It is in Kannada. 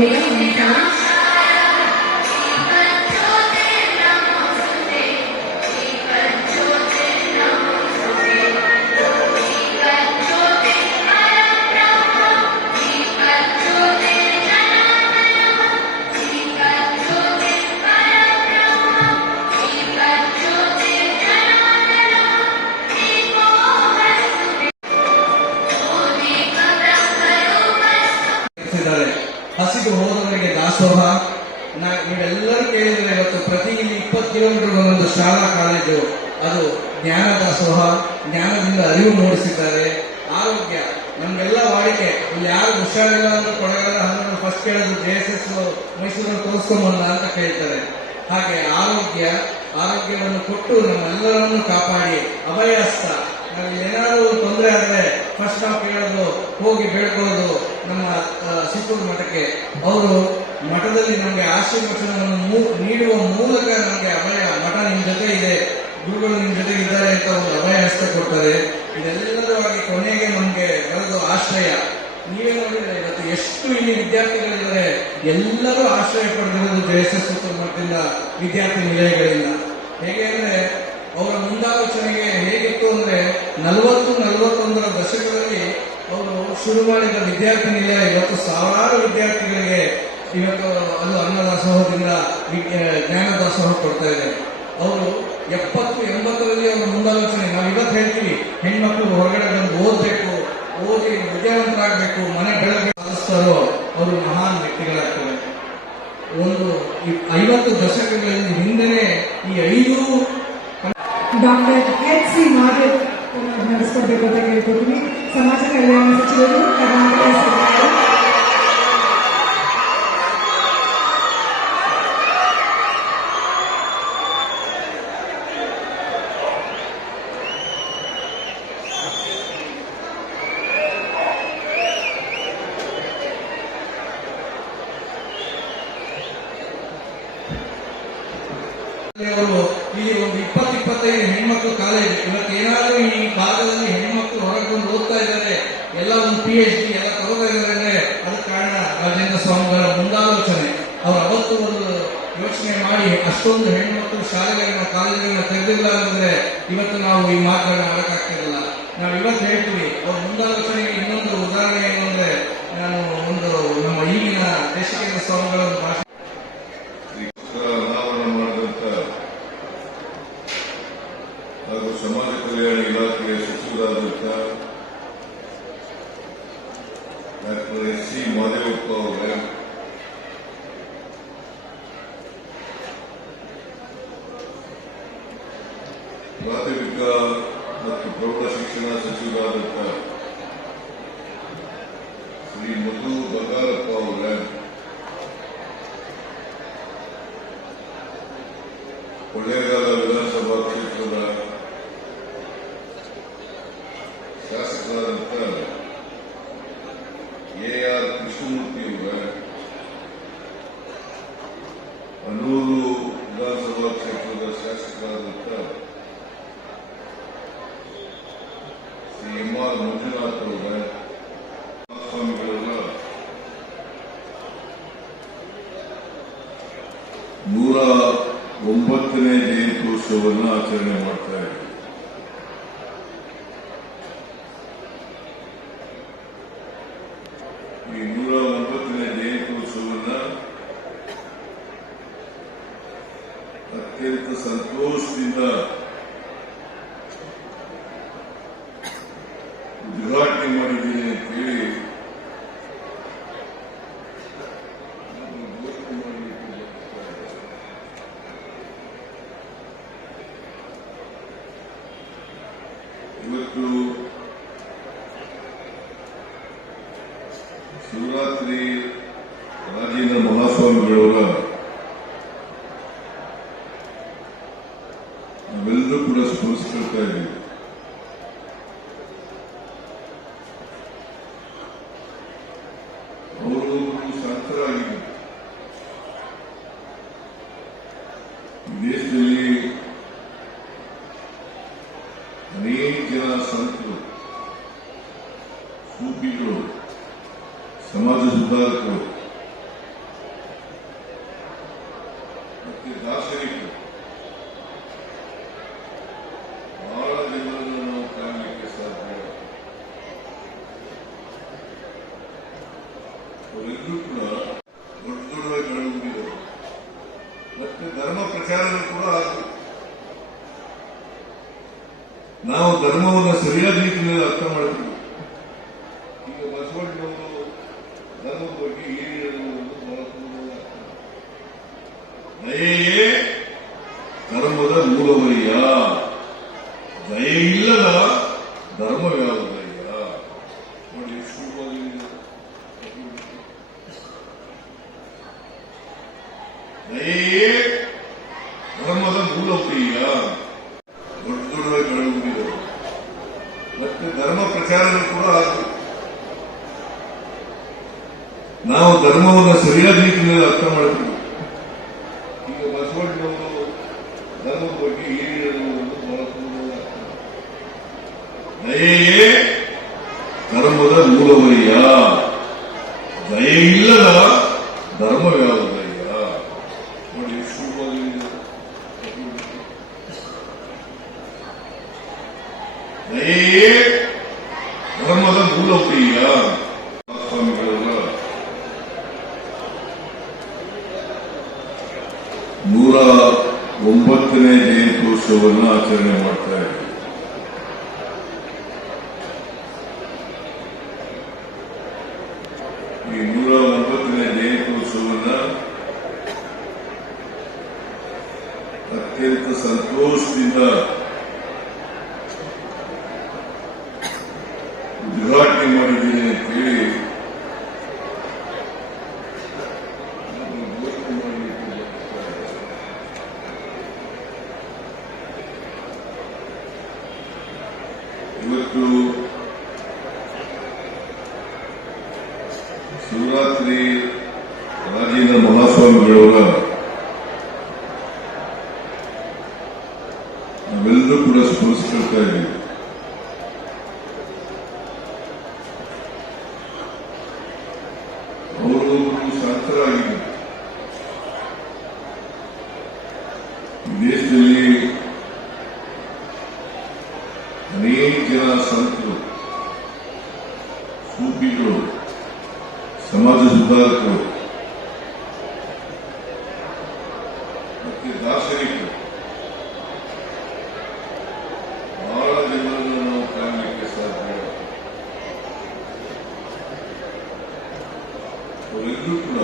ಶುಭೋದಯ ನಮಸ್ಕಾರ. ಹಸಿದು ಹೋದವರಿಗೆ ದಾಸೋಹ. ನೀವೆಲ್ಲರೂ ಕೇಳಿದ್ರೆ ಇವತ್ತು ಪ್ರತಿ 20 ಕಿಲೋಮೀಟರ್ ಒಂದೊಂದು ಶಾಲಾ ಕಾಲೇಜು, ಅದು ಜ್ಞಾನ ದಾಸೋಹ, ಜ್ಞಾನದಿಂದ ಅರಿವು ಮೂಡಿಸಿದ್ದಾರೆ. ಆರೋಗ್ಯ ನಮ್ಗೆಲ್ಲ ವಾಡಿಕೆ, ಇಲ್ಲಿ ಯಾರು ಹುಷಾರಿಲ್ಲ ಅಂದ್ರೆ ಕೊಡಗಲ್ಲ ಅಂದ್ರೆ ಫಸ್ಟ್ ಕೇಳೋದು JSS ಮೈಸೂರಲ್ಲಿ ತೋರಿಸ್ಕೊಂಬಲ್ಲ ಅಂತ ಕೇಳ್ತಾರೆ. ಹಾಗೆ ಆರೋಗ್ಯವನ್ನು ಕೊಟ್ಟು ನಮ್ಮೆಲ್ಲರನ್ನು ಕಾಪಾಡಿ ಅಭಯ ಹಸ್ತ. ನಾವು ಏನಾದರೂ ತೊಂದರೆ ಆದರೆ ಫಸ್ಟ್ ನಾವು ಕೇಳೋದು, ಹೋಗಿ ಬೇಡ್ಕೊಳ್ಳೋದು ನಮ್ಮ ಸಿತ್ತೂರು ಮಠಕ್ಕೆ. ಅವರು ಮಠದಲ್ಲಿ ನಮಗೆ ಆಶೀರ್ವಚನವನ್ನು ನೀಡುವ ಮೂಲಕ ನಮಗೆ ಅಭಯ, ಮಠ ನಿಮ್ ಜೊತೆ ಇದೆ, ಗುರುಗಳು ನಿಮ್ ಜೊತೆ ಇದ್ದಾರೆ ಅಂತ ಒಂದು ಅಭಯ ಹಸ್ತ ಕೊಡ್ತಾರೆ. ಇದೆಲ್ಲದರವಾಗಿ ಕೊನೆಗೆ ನಮಗೆ ಬರೋದು ಆಶ್ರಯ. ನೀವೇ ನೋಡಿದ್ರೆ ಇವತ್ತು ಎಷ್ಟು ಇಲ್ಲಿ ವಿದ್ಯಾರ್ಥಿಗಳಿದ್ದಾರೆ, ಎಲ್ಲರೂ ಆಶ್ರಯ ಪಡೆದಿರೋದು JSS ಸಿತ್ತೂರು ಮಠದಿಂದ, ವಿದ್ಯಾರ್ಥಿ ನಿಲಯಗಳಿಂದ. ಹೇಗೆ ಅಂದ್ರೆ ಅವರ ಮುಂದಾಲೋಚನೆಗೆ ಹೇಗಿತ್ತು ಅಂದ್ರೆ 40-41ರ ದಶಕದಲ್ಲಿ ಅವರು ಶುರು ಮಾಡಿದ ವಿದ್ಯಾರ್ಥಿ ನಿಲಯ ಇವತ್ತು ಸಾವಿರಾರು ವಿದ್ಯಾರ್ಥಿಗಳಿಗೆ ಇವತ್ತು ಅದು ಅನ್ನದಾಸೋಹದಿಂದ ಜ್ಞಾನ ದಾಸೋಹ ಕೊಡ್ತಾ ಇದೆ. ಅವರು 70-80ರಲ್ಲಿ ಅವರ ಮುಂದಾಲೋಚನೆ. ನಾವು ಇವತ್ತು ಹೇಳ್ತೀವಿ ಹೆಣ್ಮಕ್ಳು ಹೊರಗಡೆ ಬಂದು ಓದಬೇಕು, ಓದಿ ವಿದ್ಯಾವಂತರಾಗಬೇಕು, ಮನೆ ಬೆಳಗ್ಗೆ ಸಾಧಿಸ್ತಾರೋ ಅವರು ಮಹಾನ್ ವ್ಯಕ್ತಿಗಳಾಗ್ತವೆ. ಒಂದು 50 ದಶಕಗಳಲ್ಲಿ ಹಿಂದೆನೆ ಈ 5 ಡಾಕ್ಟರ್ HC ಮಾದೇವ್ ನಡೆಸ್ಕೊಡ್ಬೇಕು ಅಂತ ಕೇಳ್ಕೊತೀನಿ. ಸಮಾಜ ಕಲ್ಯಾಣ ಸಚಿವರು, ಕರ್ನಾಟಕ ಸರ್ಕಾರ. ಇಲ್ಲಿ ಒಂದು 20-25 ಹೆಣ್ಮಕ್ಳು ಕಾಲೇಜ್. ಇವತ್ತು ಏನಾದ್ರೂ ಈ ಭಾಗದಲ್ಲಿ ಹೆಣ್ಮಕ್ಳು ಹೊರಗೆ ಬಂದು ಓದ್ತಾ ಇದ್ದಾರೆ, ಎಲ್ಲ ಒಂದು PhD ಎಲ್ಲ ತಗೋತಾ ಇದ್ದಾರೆ ಅಂದ್ರೆ ಅದಕ್ಕೆ ಕಾರಣ ರಾಜೇಂದ್ರ ಸ್ವಾಮಿಗಳ ಮುಂದಾಲೋಚನೆ. ಅವರು ಅವತ್ತು ಒಂದು ಯೋಚನೆ ಮಾಡಿ ಅಷ್ಟೊಂದು ಹೆಣ್ಮಕ್ಳು ಶಾಲೆಗಳನ್ನ ಕಾಲೇಜುಗಳನ್ನ ತೆಗೆದಿಲ್ಲ ಅಂದ್ರೆ ಇವತ್ತು ನಾವು ಈ ಮಾತುಗಳನ್ನ ಆಡಕ್ಕಾಗ್ತಿರಲಿಲ್ಲ. ನಾವು ಇವತ್ತು ಹೇಳ್ತೀವಿ ಅವ್ರ ಮುಂದಾಲೋಚನೆಗೆ ಇನ್ನೊಂದು ಉದಾಹರಣೆ ಏನು ಅಂದ್ರೆ, ನಾನು ಒಂದು ನಮ್ಮ ಈಗಿನ ದೇಶಿಕೇಂದ್ರ ಸ್ವಾಮಿಗಳ ಒಂದು ಭಾಷೆ ಹಾಗೂ ಸಮಾಜ ಕಲ್ಯಾಣ ಇಲಾಖೆಯ ಸಚಿವರಾದಂಥ ಡಾಕ್ಟರ್ HC ಮಾದೇವಪ್ಪ ಅವರ ಪ್ರಾಥಮಿಕ ಮತ್ತು ಪ್ರೌಢ ಶಿಕ್ಷಣ ಸಚಿವರಾದಂಥ ಶ್ರೀ ಮಧು ಬಂಗಾರಪ್ಪ ಅವರ ಕೊಳ್ಳೇಗಾಲ ವಿಧಾನಸಭಾ ಕ್ಷೇತ್ರದ ಶಾಸಕರಾದಂಥ AR ಕೃಷ್ಣಮೂರ್ತಿಯವರ, ಅನೂರು ವಿಧಾನಸಭಾ ಕ್ಷೇತ್ರದ ಶಾಸಕರಾದಂಥ ಶ್ರೀ MR ಮಂಜುನಾಥ್ ಅವರ, ಸ್ವಾಮಿಗಳವರ 109ನೇ ಜಯಂತ್ಯೋತ್ಸವವನ್ನು ಆಚರಣೆ ಮಾಡ್ತಾ ಇದ್ದಾರೆ. ಈ 109ನೇ ಜಯಂತ್ಯೋತ್ಸವವನ್ನು ಅತ್ಯಂತ ಸಂತೋಷದಿಂದ ಉದ್ಘಾಟನೆ ಮಾಡಿದ್ದೀನಿ ಅಂತೇಳಿ ಇವತ್ತು ಶಿವರಾತ್ರಿ ರಾಜೇಂದ್ರ ಮಹಾಸ್ವಾಮಿಗಳವರ ನಾವೆಲ್ಲರೂ ಕೂಡ ಸ್ಮರಿಸ್ಕೊಳ್ತಾ ಇದ್ದೀವಿ. ಅವರು ಶಾಂತರಾಗಿದ್ದರು. ದೇಶದಲ್ಲಿ ಅನೇಕ ಜನ ಸಂತರು, ಸೂಫಿಗಳು, ಸಮಾಜ ಸುಧಾರಕರು ಮತ್ತೆ ದಾರ್ಶನಿಕರು ಬಹಳ ಜನರನ್ನು ನಾವು ಕಾಣಲಿಕ್ಕೆ ಸಾಧ್ಯ. ಅವರೆಲ್ಲರೂ ಕೂಡ ದೊಡ್ಡ ದೊಡ್ಡದಾಗಿ ಬೆಳೆದುಕೊಂಡಿದ್ದಾರೆ. ಮತ್ತೆ ಧರ್ಮ ಪ್ರಚಾರನೂ ಕೂಡ ಆಗಿದೆ. ನಾವು ಧರ್ಮವನ್ನು ಸರಿಯಾದ ರೀತಿಯಲ್ಲಿ ಅರ್ಥ ಮಾಡ್ತೀವಿ. ಈಗ ಬಸವಣ್ಣನವರು ಧರ್ಮದ ಬಗ್ಗೆ ಏನು ಹೇಳುವುದು ಬಹಳ ದಯೆಯೇ ಧರ್ಮದ ಮೂಲವಯ್ಯ, ದಯೆ ಇಲ್ಲದ ಧರ್ಮವ್ಯಾವುದಯ್ಯ. ನೋಡಿ ಎಷ್ಟು ದಯೆಯೇ ಧರ್ಮದ ಮೂಲವಯ್ಯ, ದೊಡ್ಡ ದೊಡ್ಡದಾಗಿ ಬೆಳೆದುಕೊಂಡಿದ್ದಾರೆ. ಮತ್ತೆ ಧರ್ಮ ಪ್ರಚಾರನೂ ಕೂಡ ಆಗಿದೆ. ನಾವು ಧರ್ಮವನ್ನು ಸರಿಯಾದ ರೀತಿಯಲ್ಲಿ ಅರ್ಥ ಮಾಡ್ತೀವಿ. ಈಗ ಬಸವಣ್ಣನವರು ಧರ್ಮದ ಬಗ್ಗೆ ಏನು ಹೇಳುವುದು ಬಹಳ ದಯೆಯೇ ಧರ್ಮದ ಮೂಲವಯ್ಯ, ದಯೆ ಇಲ್ಲದ ಧರ್ಮವ್ಯಾವುದಯ್ಯ. ನೋಡಿ ಎಷ್ಟು ದಯೆಯೇ ಧರ್ಮದ ಮೂಲವಯ್ಯ. ಸ್ವಾಮಿಗಳವರ 109ನೇ ಜಯಂತ್ಯೋತ್ಸವವನ್ನು ಆಚರಣೆ ಮಾಡ್ತಾ ಇದ್ದೀವಿ. ಈ 109ನೇ ಜಯಂತ್ಯೋತ್ಸವವನ್ನು ಅತ್ಯಂತ ಸಂತೋಷದಿಂದ ಉದ್ಘಾಟನೆ ಮಾಡಿದ್ದೀನಿ ಅಂತೇಳಿ ಇವತ್ತು ಶಿವರಾತ್ರಿ ರಾಜೇಂದ್ರ ಮಹಾಸ್ವಾಮಿಗಳವರ ನಾವೆಲ್ಲರೂ ಕೂಡ ಸ್ಮರಿಸ್ಕೊಳ್ತಾ ಇದ್ದೀವಿ. ಅವರು ಶಾಂತರಾಗಿದ್ದರು. ದೇಶದಲ್ಲಿ ಅನೇಕ ಜನ ಸಂತರು, ಸೂಫಿಗಳು, ಸಮಾಜ ಸುಧಾರಕರು ಮತ್ತೆ ದಾರ್ಶನಿಕರು ಬಹಳ ಜನರನ್ನು ನಾವು ಕಾಣಲಿಕ್ಕೆ ಸಾಧ್ಯ. ಅವರೆಲ್ಲರೂ ಕೂಡ